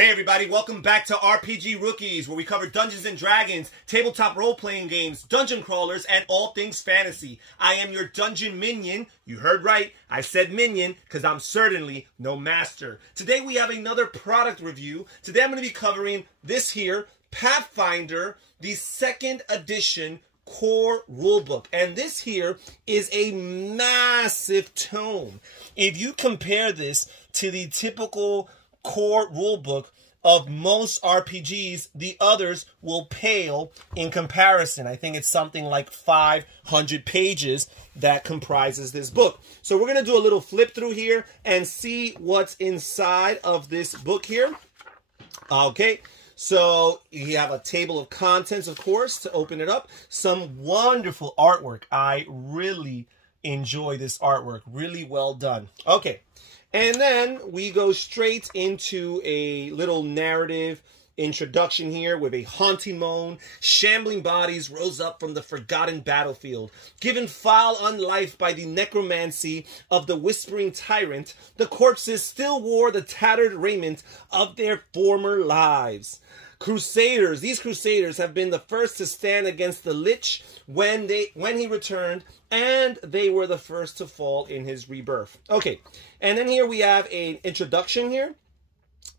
Hey everybody, welcome back to RPG Rookies, where we cover Dungeons & Dragons, tabletop role-playing games, dungeon crawlers, and all things fantasy. I am your dungeon minion. You heard right, I said minion, because I'm certainly no master. Today we have another product review. Today I'm going to be covering this here, Pathfinder, the 2nd edition Core Rulebook. And this here is a massive tome. If you compare this to the typical Core Rulebook of most RPGs, the others will pale in comparison. I think it's something like 500 pages that comprises this book. So we're going to do a little flip through here and see what's inside of this book here. Okay, so you have a table of contents, of course, to open it up. Some wonderful artwork. I really enjoy this artwork. Really well done. Okay. And then we go straight into a little narrative introduction here with a haunting moan. Shambling bodies rose up from the forgotten battlefield. Given foul unlife by the necromancy of the whispering tyrant, the corpses still wore the tattered raiment of their former lives. Crusaders, these crusaders have been the first to stand against the Lich when he returned, and they were the first to fall in his rebirth. Okay, and then here we have an introduction here.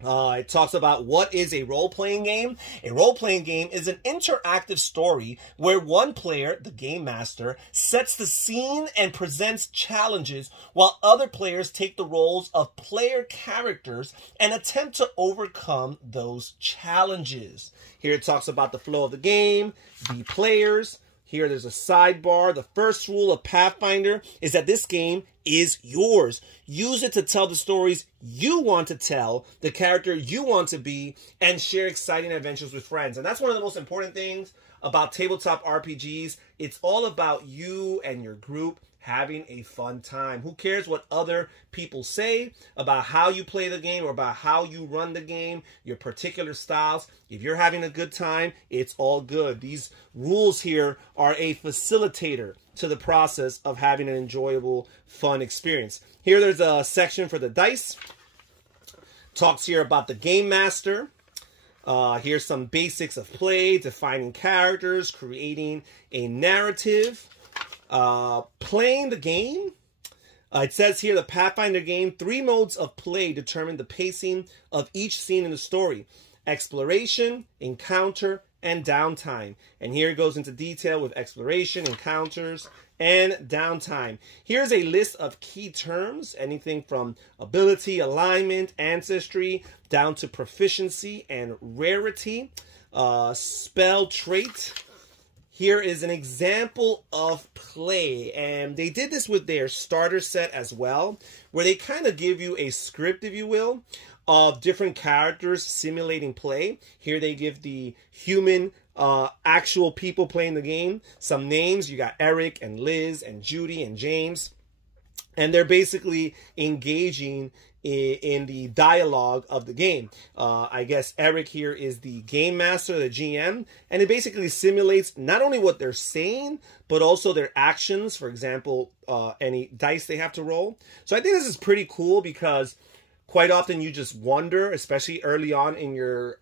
It talks about what is a role-playing game. A role-playing game is an interactive story where one player, the game master, sets the scene and presents challenges while other players take the roles of player characters and attempt to overcome those challenges. Here it talks about the flow of the game, the players. Here there's a sidebar. The first rule of Pathfinder is that this game is yours. Use it to tell the stories you want to tell, the character you want to be, and share exciting adventures with friends. And that's one of the most important things about tabletop RPGs. It's all about you and your group having a fun time. Who cares what other people say about how you play the game or about how you run the game, your particular styles? If you're having a good time, it's all good. These rules here are a facilitator to the process of having an enjoyable, fun experience. Here there's a section for the dice. Talks here about the game master. Here's some basics of play, defining characters, creating a narrative. Playing the game. It says here the Pathfinder game, 3 modes of play determine the pacing of each scene in the story: exploration, encounter, and downtime. And here it goes into detail with exploration, encounters, and downtime. Here's a list of key terms, anything from ability, alignment, ancestry, down to proficiency and rarity, spell trait. Here is an example of play, and they did this with their starter set as well, where they kind of give you a script, if you will, of different characters simulating play. Here they give the human, actual people playing the game some names. You got Eric and Liz and Judy and James, and they're basically engaging in the dialogue of the game. I guess Eric here is the game master, the GM, and it basically simulates not only what they're saying, but also their actions. For example, any dice they have to roll. So I think this is pretty cool because quite often you just wonder, especially early on in your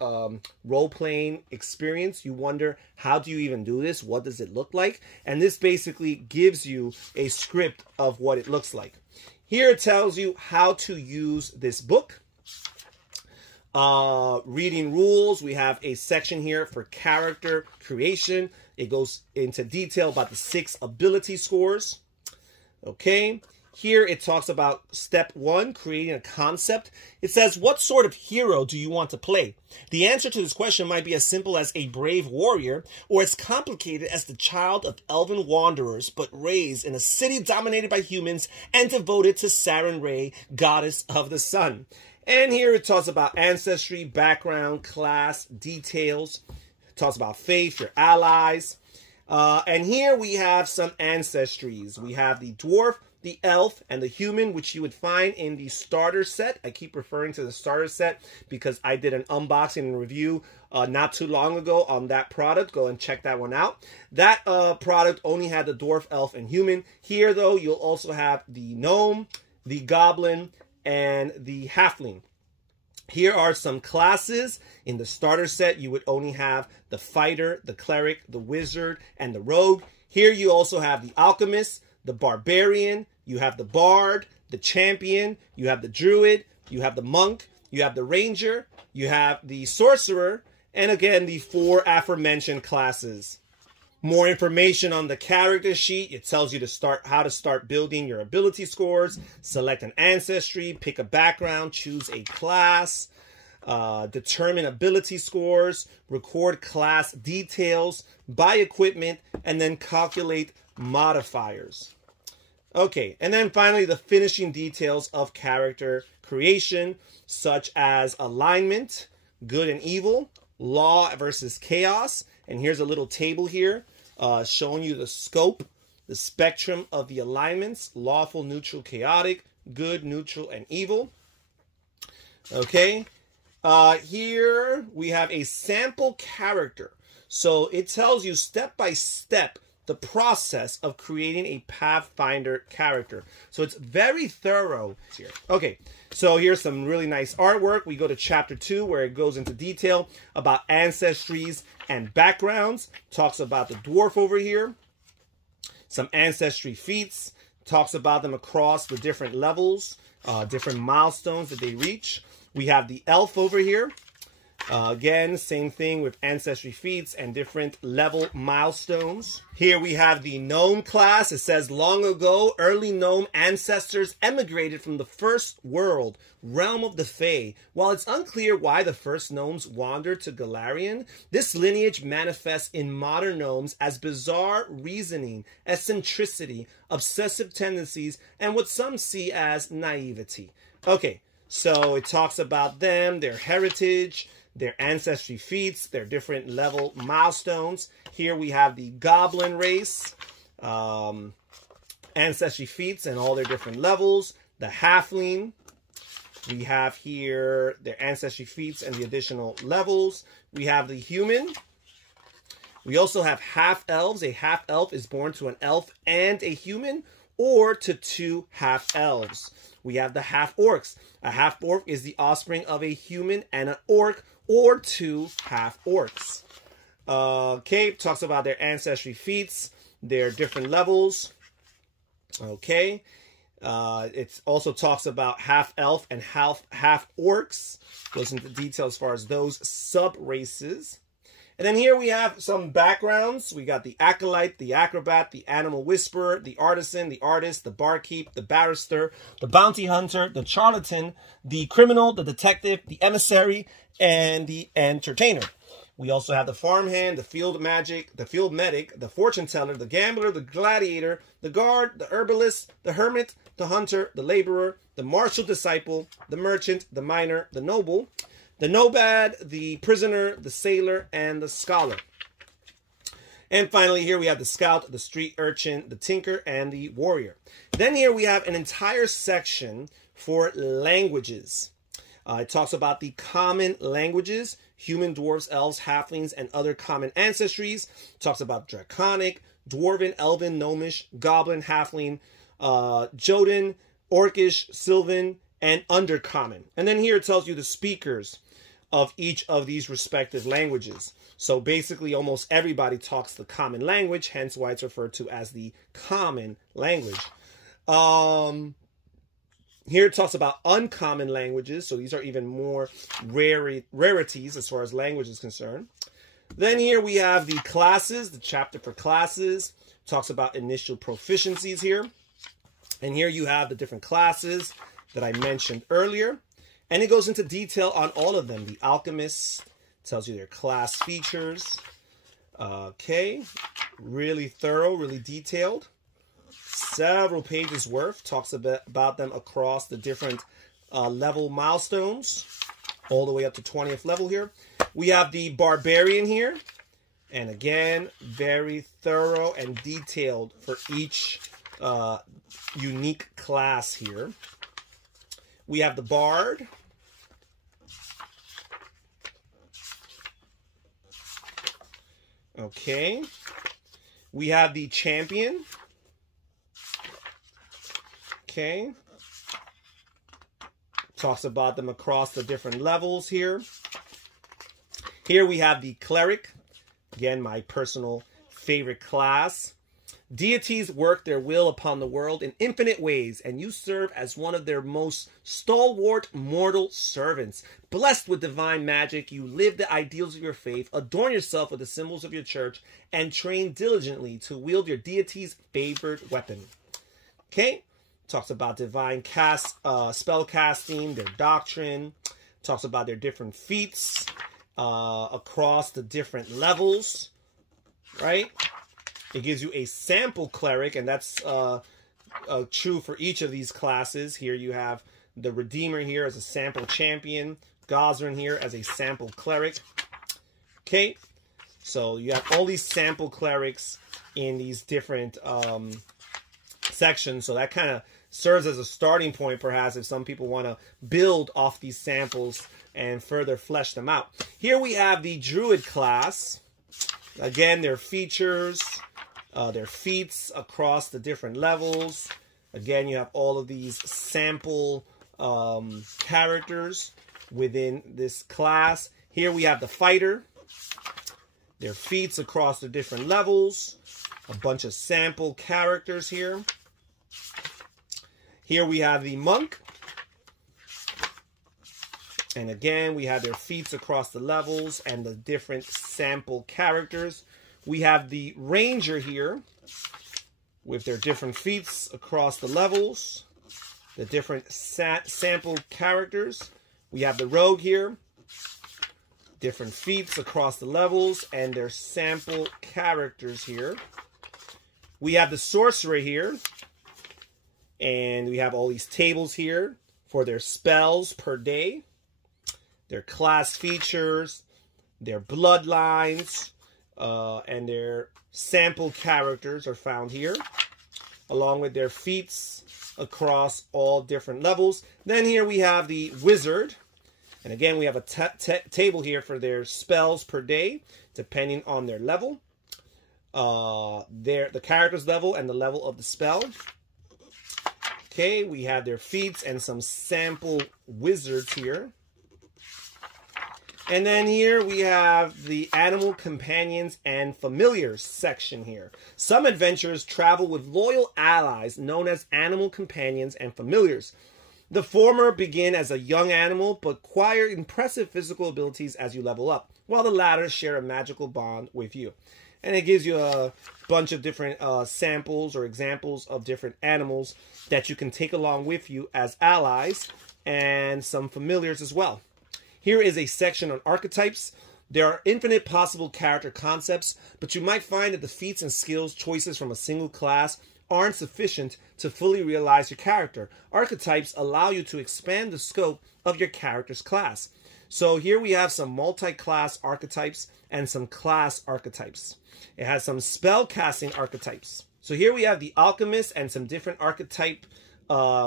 role-playing experience, you wonder, how do you even do this? What does it look like? And this basically gives you a script of what it looks like. Here it tells you how to use this book. Reading rules. We have a section here for character creation. It goes into detail about the 6 ability scores. Okay. Here it talks about step 1, creating a concept. It says, what sort of hero do you want to play? The answer to this question might be as simple as a brave warrior, or as complicated as the child of elven wanderers, but raised in a city dominated by humans and devoted to Sarenrae, goddess of the sun. And here it talks about ancestry, background, class, details. It talks about faith, your allies. And here we have some ancestries. We have the dwarf, the elf, and the human, which you would find in the starter set. I keep referring to the starter set because I did an unboxing and review not too long ago on that product. Go and check that one out. That product only had the dwarf, elf, and human. Here, though, you'll also have the gnome, the goblin, and the halfling. Here are some classes. In the starter set, you would only have the fighter, the cleric, the wizard, and the rogue. Here you also have the alchemist, the barbarian, you have the bard, the champion, you have the druid, you have the monk, you have the ranger, you have the sorcerer, and again, the 4 aforementioned classes. More information on the character sheet. It tells you how to start building your ability scores, select an ancestry, pick a background, choose a class, determine ability scores, record class details, buy equipment, and then calculate modifiers. Okay, and then finally the finishing details of character creation, such as alignment, good and evil, law versus chaos. And here's a little table here showing you the scope, the spectrum of the alignments: lawful, neutral, chaotic, good, neutral, and evil. Okay, here we have a sample character. So it tells you step by step the process of creating a Pathfinder character. So it's very thorough here. Okay, so here's some really nice artwork. We go to chapter 2 where it goes into detail about ancestries and backgrounds. Talks about the dwarf over here. Some ancestry feats. Talks about them across the different levels, different milestones that they reach. We have the elf over here. Again, same thing with ancestry feats and different level milestones. Here we have the gnome class. It says, long ago, early gnome ancestors emigrated from the first world, realm of the Fae. While it's unclear why the first gnomes wandered to Galarian, this lineage manifests in modern gnomes as bizarre reasoning, eccentricity, obsessive tendencies, and what some see as naivety. Okay, so it talks about them, their heritage, their ancestry feats, their different level milestones. Here we have the goblin race, ancestry feats and all their different levels. The halfling. We have here their ancestry feats and the additional levels. We have the human. We also have half-elves. A half-elf is born to an elf and a human, or to 2 half-elves. We have the half-orcs. A half-orc is the offspring of a human and an orc, or 2 half-orcs. Okay, talks about their ancestry feats, their different levels. Okay, it also talks about half-elf and half-orcs. Goes into detail as far as those sub-races. And then here we have some backgrounds. We got the acolyte, the acrobat, the animal whisperer, the artisan, the artist, the barkeep, the barrister, the bounty hunter, the charlatan, the criminal, the detective, the emissary, and the entertainer. We also have the farmhand, the field magic, the field medic, the fortune teller, the gambler, the gladiator, the guard, the herbalist, the hermit, the hunter, the laborer, the martial disciple, the merchant, the miner, the noble, the nomad, the prisoner, the sailor, and the scholar. And finally, here we have the scout, the street urchin, the tinker, and the warrior. Then here we have an entire section for languages. It talks about the common languages: human, dwarves, elves, halflings, and other common ancestries. It talks about draconic, dwarven, elven, gnomish, goblin, halfling, Jotun, orcish, sylvan, and undercommon. And then here it tells you the speakers of each of these respective languages. So basically almost everybody talks the common language, hence why it's referred to as the common language. Here it talks about uncommon languages, so these are even more rarities as far as language is concerned. Then here we have the classes, the chapter for classes. Talks about initial proficiencies here. And here you have the different classes that I mentioned earlier. And it goes into detail on all of them. The alchemist tells you their class features. Okay, really thorough, really detailed. Several pages worth. Talks about them across the different level milestones, all the way up to 20th level here. We have the barbarian here. And again, very thorough and detailed for each unique class here. We have the bard. Okay. We have the champion. Okay. Talks about them across the different levels here. Here we have the Cleric. Again, my personal favorite class. Deities work their will upon the world in infinite ways, and you serve as one of their most stalwart mortal servants. Blessed with divine magic, you live the ideals of your faith, adorn yourself with the symbols of your church, and train diligently to wield your deity's favored weapon. Okay, talks about divine spell casting, their doctrine, talks about their different feats across the different levels, right? It gives you a sample cleric, and that's true for each of these classes. Here you have the Redeemer here as a sample champion, Gosrin here as a sample cleric. Okay, so you have all these sample clerics in these different sections, so that kind of serves as a starting point, perhaps, if some people want to build off these samples and further flesh them out. Here we have the Druid class. Again, their features, their feats across the different levels. Again, you have all of these sample characters within this class. Here we have the Fighter. Their feats across the different levels. A bunch of sample characters here. Here we have the Monk. And again, we have their feats across the levels and the different sample characters. We have the Ranger here with their different feats across the levels, the different sample characters. We have the Rogue here, different feats across the levels and their sample characters here. We have the Sorcerer here, and we have all these tables here for their spells per day, their class features, their bloodlines, and their sample characters are found here, along with their feats across all different levels. Then here we have the Wizard, and again we have a table here for their spells per day, depending on their level, the character's level and the level of the spell. Okay, we have their feats and some sample wizards here. And then here we have the Animal Companions and Familiars section here. Some adventurers travel with loyal allies known as Animal Companions and Familiars. The former begin as a young animal but acquire impressive physical abilities as you level up, while the latter share a magical bond with you. And it gives you a bunch of different samples or examples of different animals that you can take along with you as allies, and some familiars as well. Here is a section on archetypes. There are infinite possible character concepts, but you might find that the feats and skills choices from a single class aren't sufficient to fully realize your character. Archetypes allow you to expand the scope of your character's class. So here we have some multi-class archetypes and some class archetypes. It has some spell casting archetypes. So here we have the Alchemist and some different archetype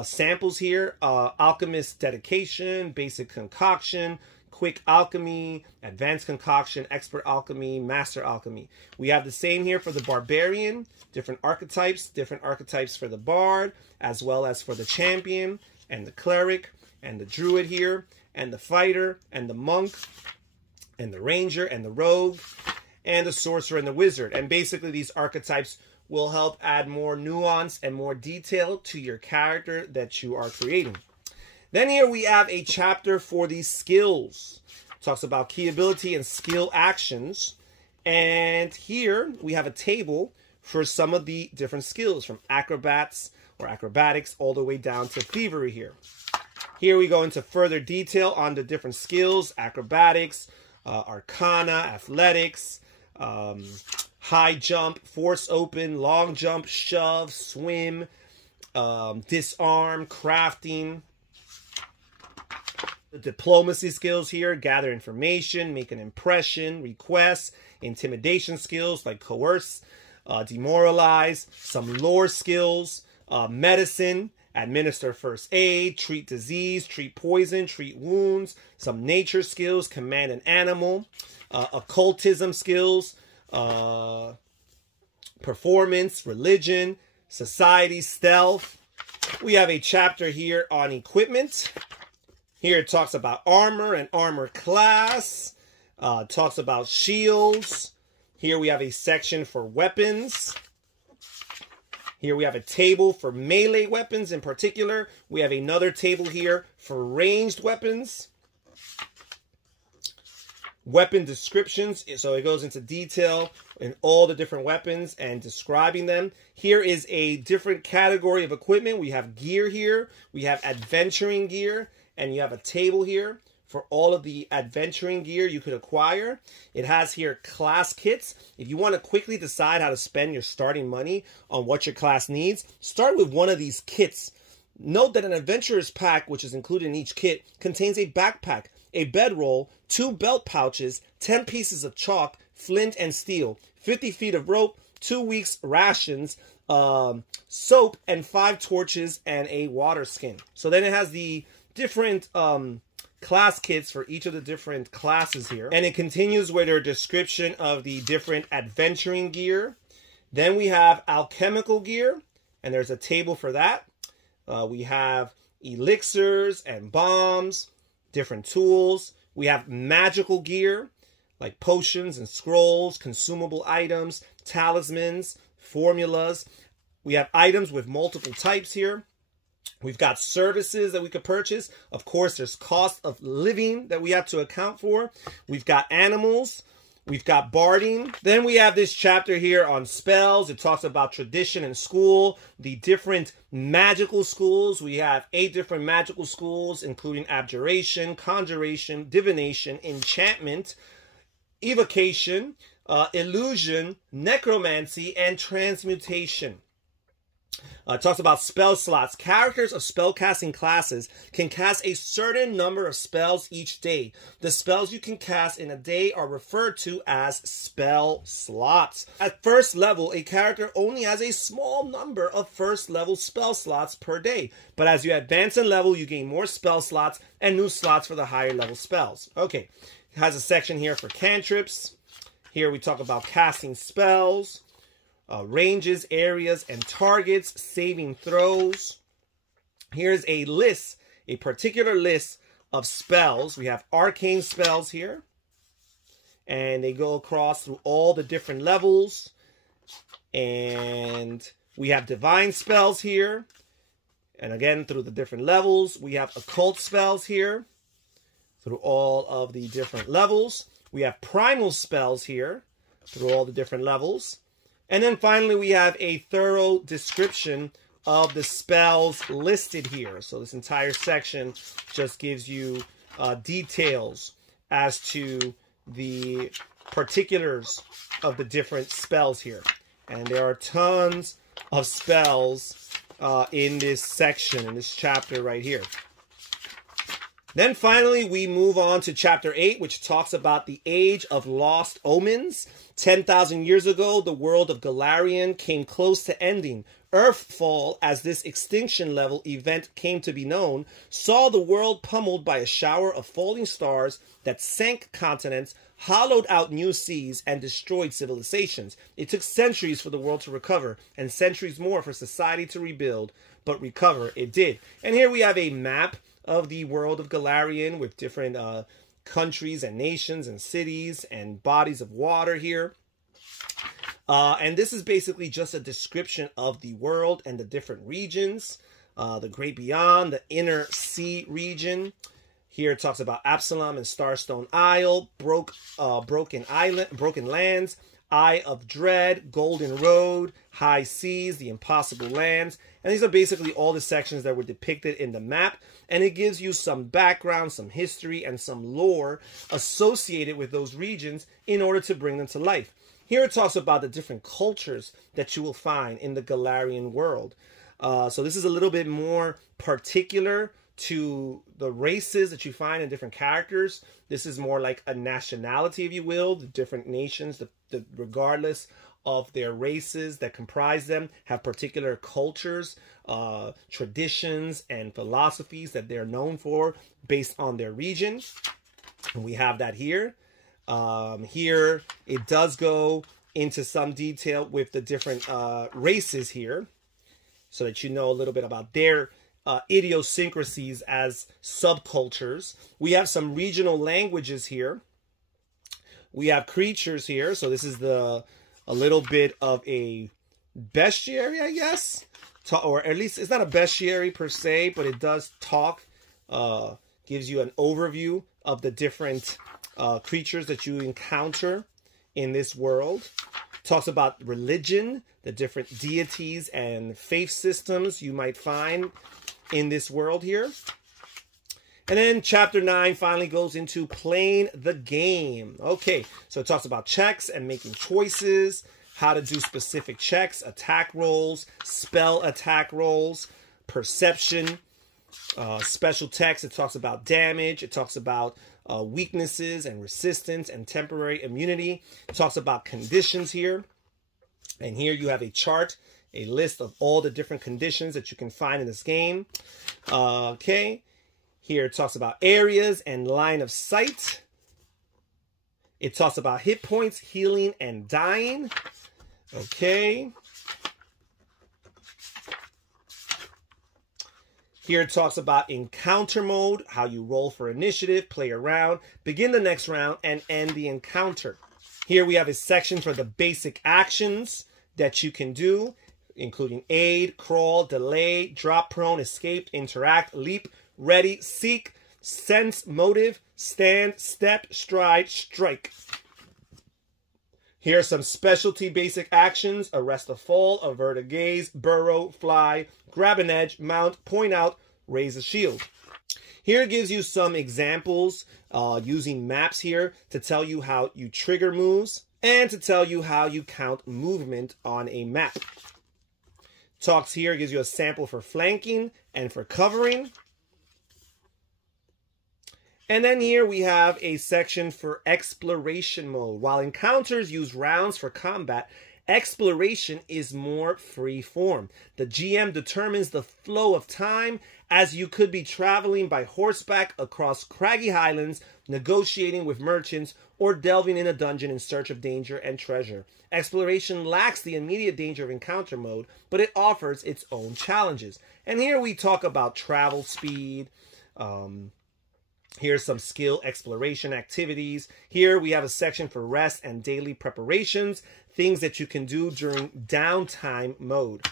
samples here. Alchemist Dedication, Basic Concoction, Quick Alchemy, Advanced Concoction, Expert Alchemy, Master Alchemy. We have the same here for the Barbarian, different archetypes for the Bard, as well as for the Champion, and the Cleric, and the Druid here, and the Fighter, and the Monk, and the Ranger, and the Rogue, and the Sorcerer, and the Wizard. And basically these archetypes will help add more nuance and more detail to your character that you are creating. Then here we have a chapter for these skills. It talks about key ability and skill actions. And here we have a table for some of the different skills, from acrobats or acrobatics all the way down to thievery here. Here we go into further detail on the different skills: acrobatics, arcana, athletics, high jump, force open, long jump, shove, swim, disarm, crafting. The diplomacy skills here: gather information, make an impression, request. Intimidation skills like coerce, demoralize. Some lore skills: medicine, administer first aid, treat disease, treat poison, treat wounds. Some nature skills: command an animal. Occultism skills: performance, religion, society, stealth. We have a chapter here on equipment. Here it talks about armor and armor class. Talks about shields. Here we have a section for weapons. Here we have a table for melee weapons in particular. We have another table here for ranged weapons. Weapon descriptions, so it goes into detail in all the different weapons and describing them. Here is a different category of equipment. We have gear here. We have adventuring gear, and you have a table here for all of the adventuring gear you could acquire. It has here class kits. If you want to quickly decide how to spend your starting money on what your class needs, start with one of these kits. Note that an adventurer's pack, which is included in each kit, contains a backpack, a bedroll, 2 belt pouches, 10 pieces of chalk, flint and steel, 50 feet of rope, 2 weeks rations, soap, and 5 torches and a water skin. So then it has the different class kits for each of the different classes here. And it continues with a description of the different adventuring gear. Then we have alchemical gear, and there's a table for that. We have elixirs and bombs, different tools. We have magical gear, like potions and scrolls, consumable items, talismans, formulas. We have items with multiple types here. We've got services that we could purchase. Of course, there's cost of living that we have to account for. We've got animals. We've got barding. Then we have this chapter here on spells. It talks about tradition and school, the different magical schools. We have 8 different magical schools, including abjuration, conjuration, divination, enchantment, evocation, illusion, necromancy, and transmutation. It talks about spell slots. Characters of spellcasting classes can cast a certain number of spells each day. The spells you can cast in a day are referred to as spell slots. At first level, a character only has a small number of first level spell slots per day. But as you advance in level, you gain more spell slots and new slots for the higher level spells. Okay, it has a section here for cantrips. Here we talk about casting spells. Ranges, areas, and targets, saving throws. Here's a list, a particular list of spells. We have arcane spells here, and they go across through all the different levels. And we have divine spells here, and again through the different levels. We have occult spells here through all of the different levels. We have primal spells here through all the different levels. And then finally, we have a thorough description of the spells listed here. So this entire section just gives you details as to the particulars of the different spells here. And there are tons of spells in this section, in this chapter right here. Then finally, we move on to chapter 8, which talks about the Age of Lost Omens. 10,000 years ago, the world of Golarion came close to ending. Earthfall, as this extinction level event came to be known, saw the world pummeled by a shower of falling stars that sank continents, hollowed out new seas, and destroyed civilizations. It took centuries for the world to recover, and centuries more for society to rebuild, but recover it did. And here we have a map of the world of Golarion with different countries and nations and cities and bodies of water here. And this is basically just a description of the world and the different regions. The Great Beyond, the Inner Sea region. Here it talks about Absalom and Starstone Isle, Broken Lands, Eye of Dread, Golden Road, High Seas, the Impossible Lands. And these are basically all the sections that were depicted in the map. And it gives you some background, some history, and some lore associated with those regions in order to bring them to life. Here it talks about the different cultures that you will find in the Golarion world. So this is a little bit more particular to the races that you find in different characters. This is more like a nationality, if you will. The different nations, regardless of their races that comprise them, have particular cultures, traditions, and philosophies that they're known for based on their region. And we have that here. Here it does go into some detail with the different races here, so that you know a little bit about their idiosyncrasies as subcultures. We have some regional languages here. We have creatures here. So this is a little bit of a bestiary, I guess. Or at least it's not a bestiary per se, but it does talk. Gives you an overview of the different creatures that you encounter in this world. Talks about religion, the different deities and faith systems you might find in this world here. And then chapter 9 finally goes into playing the game. Okay, so it talks about checks and making choices, how to do specific checks, attack rolls, spell attack rolls, perception, special text. It talks about damage. It talks about weaknesses and resistance and temporary immunity. It talks about conditions here. And here you have a chart, a list of all the different conditions that you can find in this game. Okay. Here it talks about areas and line of sight. It talks about hit points, healing, and dying. Okay. Here it talks about encounter mode, how you roll for initiative, play a round, begin the next round, and end the encounter. Here we have a section for the basic actions that you can do, including aid, crawl, delay, drop prone, escape, interact, leap, ready, seek, sense, motive, stand, step, stride, strike. Here are some specialty basic actions: arrest a fall, avert a gaze, burrow, fly, grab an edge, mount, point out, raise a shield. Here it gives you some examples using maps here to tell you how you trigger moves and to tell you how you count movement on a map. Talks here, gives you a sample for flanking and for covering. And then here we have a section for exploration mode. While encounters use rounds for combat, exploration is more free form. The GM determines the flow of time, as you could be traveling by horseback across craggy highlands, negotiating with merchants, or delving in a dungeon in search of danger and treasure. Exploration lacks the immediate danger of encounter mode, but it offers its own challenges. And here we talk about travel speed. Here's some skill exploration activities. Here we have a section for rest and daily preparations, things that you can do during downtime mode.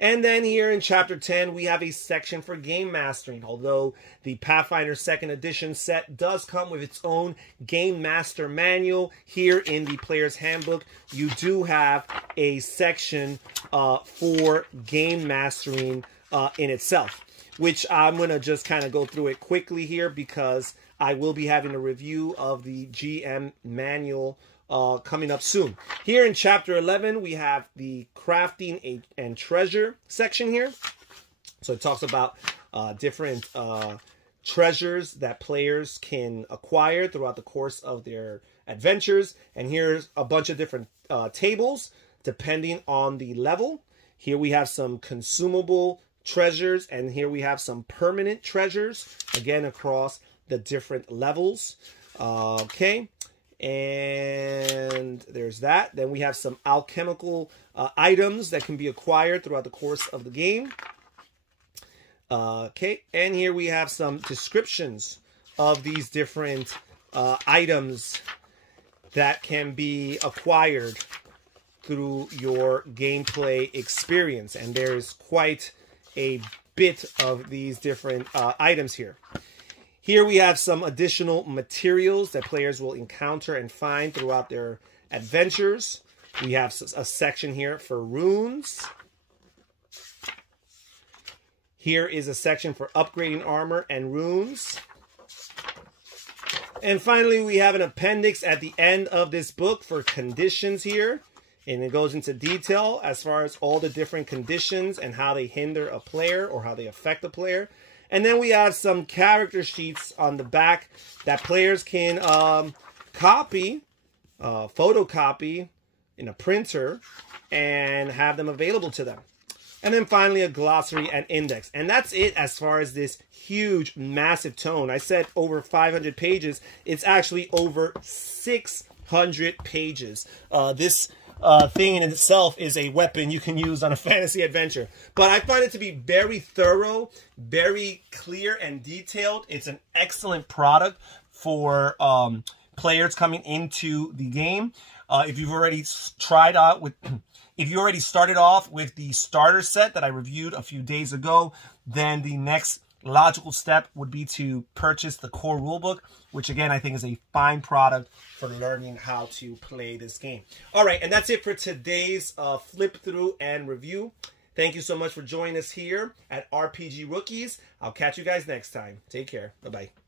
And then here in chapter 10, we have a section for game mastering. Although the Pathfinder 2nd edition set does come with its own game master manual, here in the player's handbook, you do have a section for game mastering in itself, which I'm going to just kind of go through it quickly here because I will be having a review of the GM manual coming up soon. Here in chapter 11, we have the crafting and treasure section here. So it talks about different treasures that players can acquire throughout the course of their adventures. And here's a bunch of different tables depending on the level. Here we have some consumable treasures, and here we have some permanent treasures, again, across the different levels. Okay. And there's that. Then we have some alchemical items that can be acquired throughout the course of the game. Okay, and here we have some descriptions of these different items that can be acquired through your gameplay experience. And there's quite a bit of these different items here. Here we have some additional materials that players will encounter and find throughout their adventures. We have a section here for runes. Here is a section for upgrading armor and runes. And finally, we have an appendix at the end of this book for conditions here. And it goes into detail as far as all the different conditions and how they hinder a player or how they affect a player. And then we have some character sheets on the back that players can copy, photocopy in a printer, and have them available to them. And then finally a glossary and index. And that's it as far as this huge, massive tome. I said over 500 pages. It's actually over 600 pages. This thing in itself is a weapon you can use on a fantasy adventure. But I find it to be very thorough, very clear and detailed. It's an excellent product for players coming into the game. If you've already tried out with, if you already started off with the starter set that I reviewed a few days ago, then the next logical step would be to purchase the core rulebook, which again I think is a fine product for learning how to play this game. All right, and that's it for today's flip through and review. Thank you so much for joining us here at RPG Rookies. I'll catch you guys next time. Take care. Bye-bye.